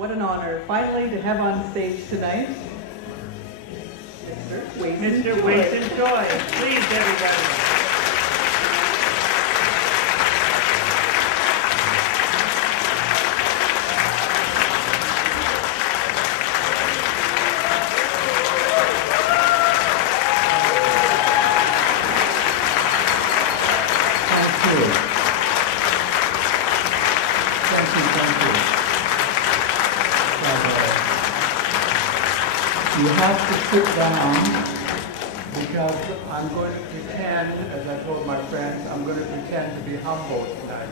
What an honor, finally, to have on stage tonight Mr. Wayson Choy. Please, everybody. You have to sit down because I'm going to pretend, as I told my friends, I'm going to pretend to be humble tonight.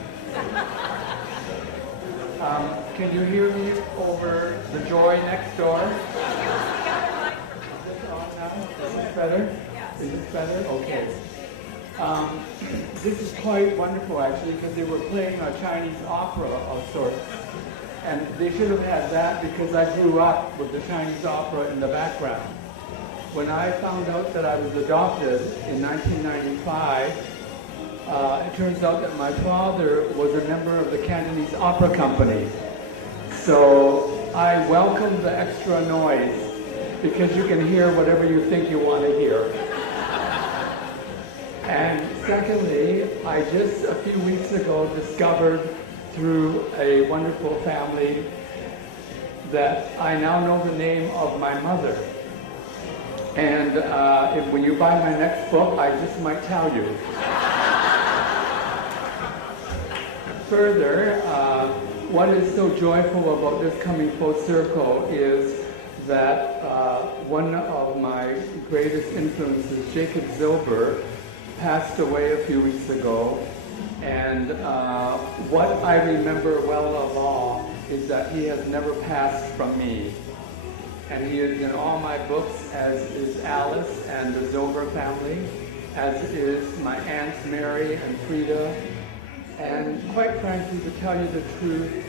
Can you hear me over the Joy next door? Is this better? Is this better? Okay. This is quite wonderful actually because they were playing a Chinese opera of sorts. And they should have had that because I grew up with the Chinese opera in the background. When I found out that I was adopted in 1995, it turns out that my father was a member of the Cantonese Opera Company. So I welcome the extra noise because you can hear whatever you think you want to hear. And secondly, I just a few weeks ago discovered through a wonderful family that I now know the name of my mother. And when you buy my next book, I just might tell you. Further, what is so joyful about this coming full circle is that one of my greatest influences, Jacob Zilber, passed away a few weeks ago. And what I remember well of all is that he has never passed from me. And he is in all my books, as is Alice and the Zilber family, as is my aunts Mary and Frida. And quite frankly, to tell you the truth,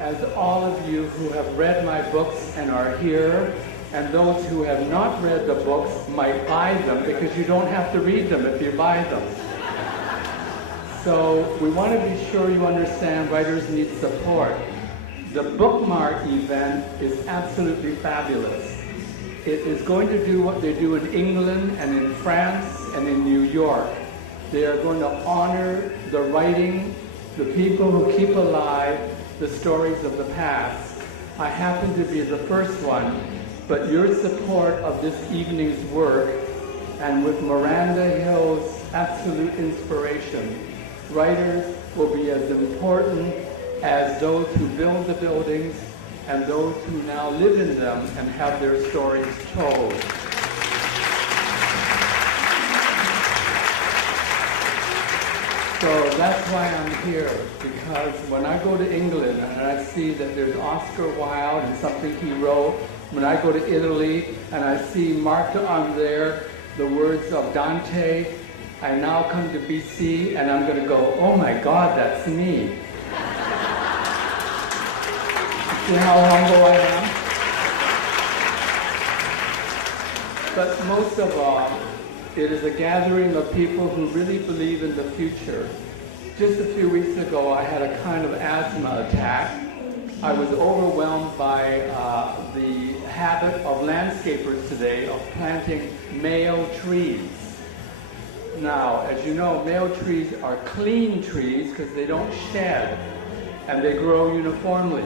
as all of you who have read my books and are here, and those who have not read the books might buy them because you don't have to read them if you buy them. So we want to be sure you understand writers need support. The Bookmark event is absolutely fabulous. It is going to do what they do in England and in France and in New York. They are going to honor the writing, the people who keep alive the stories of the past. I happen to be the first one, but your support of this evening's work, and with Miranda Hill's absolute inspiration, writers will be as important as those who build the buildings and those who now live in them and have their stories told. So that's why I'm here, because when I go to England and I see that there's Oscar Wilde and something he wrote, when I go to Italy and I see marked on there the words of Dante, I now come to BC and I'm going to go, oh my God, that's me. See how humble I am? But most of all, it is a gathering of people who really believe in the future. Just a few weeks ago, I had a kind of asthma attack. I was overwhelmed by the habit of landscapers today of planting male trees. Now, as you know, male trees are clean trees because they don't shed and they grow uniformly.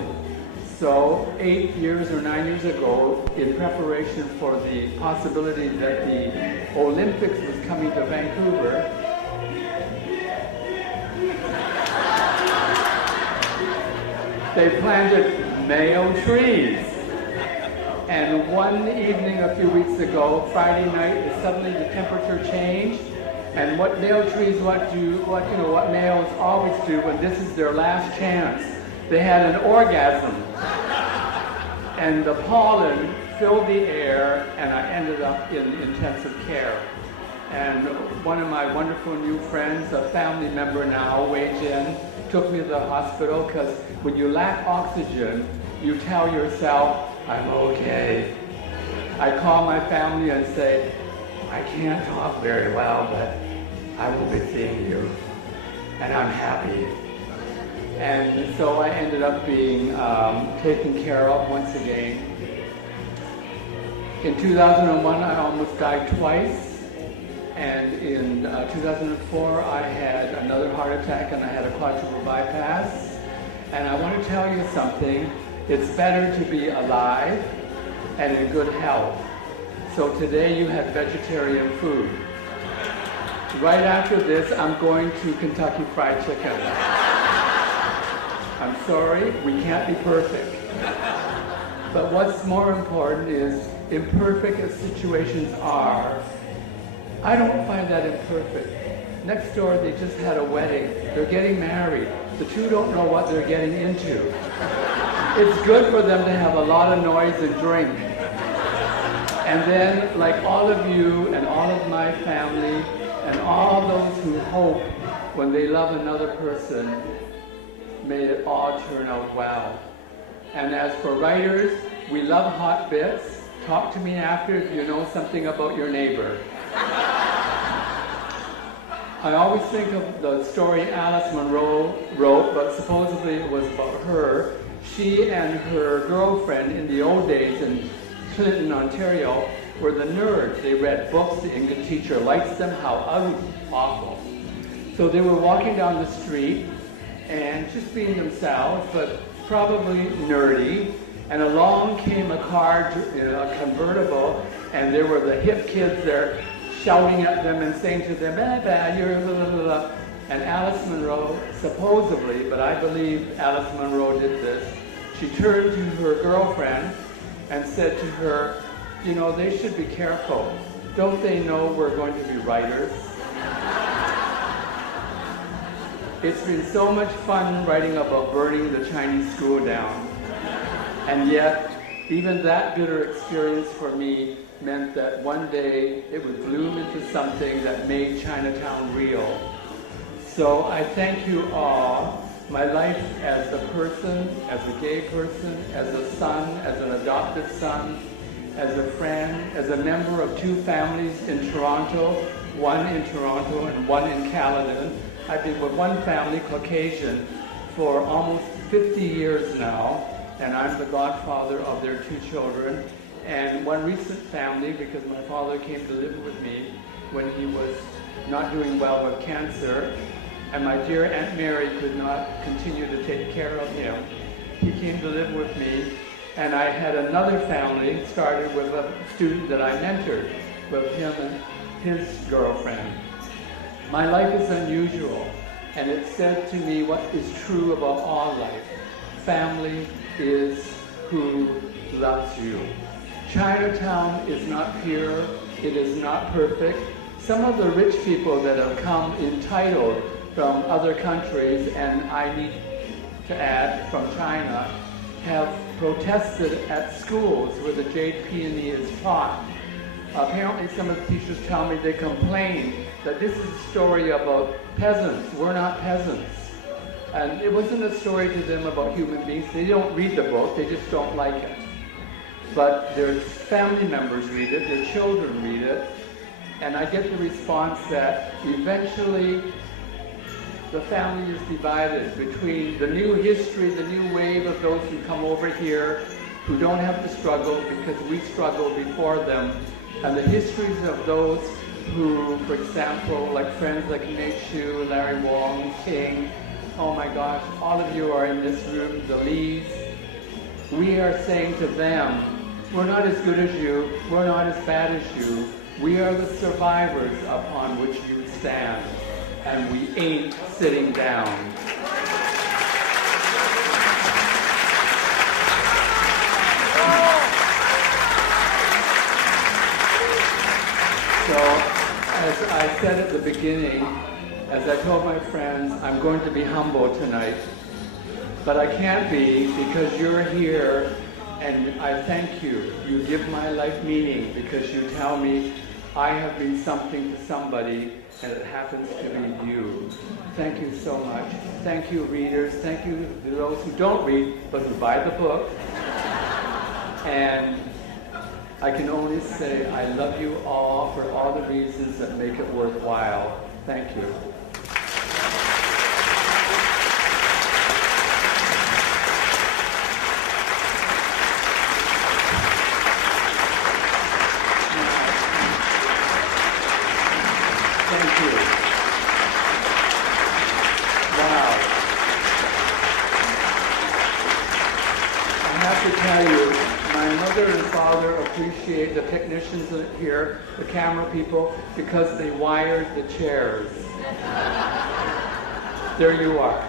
So 8 years or 9 years ago, in preparation for the possibility that the Olympics was coming to Vancouver, they planted male trees. And one evening a few weeks ago, Friday night, suddenly the temperature changed. And what male trees what males always do when this is their last chance, they had an orgasm. And the pollen filled the air, and I ended up in intensive care. And one of my wonderful new friends, a family member now, Wayson, took me to the hospital because when you lack oxygen, you tell yourself, I'm okay. I call my family and say, I can't talk very well, but I will be seeing you, and I'm happy. And so I ended up being taken care of once again. In 2001, I almost died twice. And in 2004, I had another heart attack and I had a quadruple bypass. And I want to tell you something. It's better to be alive and in good health. So today you had vegetarian food. Right after this, I'm going to Kentucky Fried Chicken. I'm sorry, we can't be perfect. But what's more important is, imperfect as situations are, I don't find that imperfect. Next door, they just had a wedding. They're getting married. The two don't know what they're getting into. It's good for them to have a lot of noise and drink. And then, like all of you and all of my family and all those who hope when they love another person, may it all turn out well. And as for writers, we love hot bits. Talk to me after if you know something about your neighbor. I always think of the story Alice Munro wrote, but supposedly it was about her. She and her girlfriend in the old days in Clinton, Ontario, were the nerds. They read books, the English teacher likes them, how ugly, awful. So they were walking down the street and just being themselves, but probably nerdy. And along came a car, a convertible, and there were the hip kids there shouting at them and saying to them, you're blah, blah, blah. And Alice Munro, supposedly, but I believe Alice Munro did this, she turned to her girlfriend and said to her, you know, they should be careful. Don't they know we're going to be writers? It's been so much fun writing about burning the Chinese school down. And yet, even that bitter experience for me meant that one day it would bloom into something that made Chinatown real. So I thank you all. My life as a person, as a gay person, as a son, as an adopted son, as a friend, as a member of two families in Toronto, one in Toronto and one in Caledon. I've been with one family, Caucasian, for almost 50 years now, and I'm the godfather of their two children. And one recent family, because my father came to live with me when he was not doing well with cancer, and my dear Aunt Mary could not continue to take care of him. He came to live with me, and I had another family, started with a student that I mentored, with him and his girlfriend. My life is unusual, and it said to me what is true about all life. Family is who loves you. Chinatown is not pure, it is not perfect. Some of the rich people that have come entitled from other countries, and I need to add from China, have protested at schools where the Jade Peony is taught. Apparently some of the teachers tell me they complain that this is a story about peasants. We're not peasants. And it wasn't a story to them about human beings. They don't read the book, they just don't like it. But their family members read it, their children read it, and I get the response that eventually the family is divided between the new history, the new wave of those who come over here who don't have to struggle because we struggled before them, and the histories of those who, for example, like friends like Nate Shu, Larry Wong, King, oh my gosh, all of you are in this room, the Lees. We are saying to them, we're not as good as you, we're not as bad as you, we are the survivors upon which you stand, and we ain't sitting down. So, as I said at the beginning, as I told my friends, I'm going to be humble tonight. But I can't be because you're here, and I thank you. You give my life meaning because you tell me I have been something to somebody, and it happens to be you. Thank you so much. Thank you, readers. Thank you to those who don't read, but who buy the book. And I can only say I love you all for all the reasons that make it worthwhile. Thank you. to tell you, my mother and father appreciate the technicians here, the camera people, because they wired the chairs. There you are.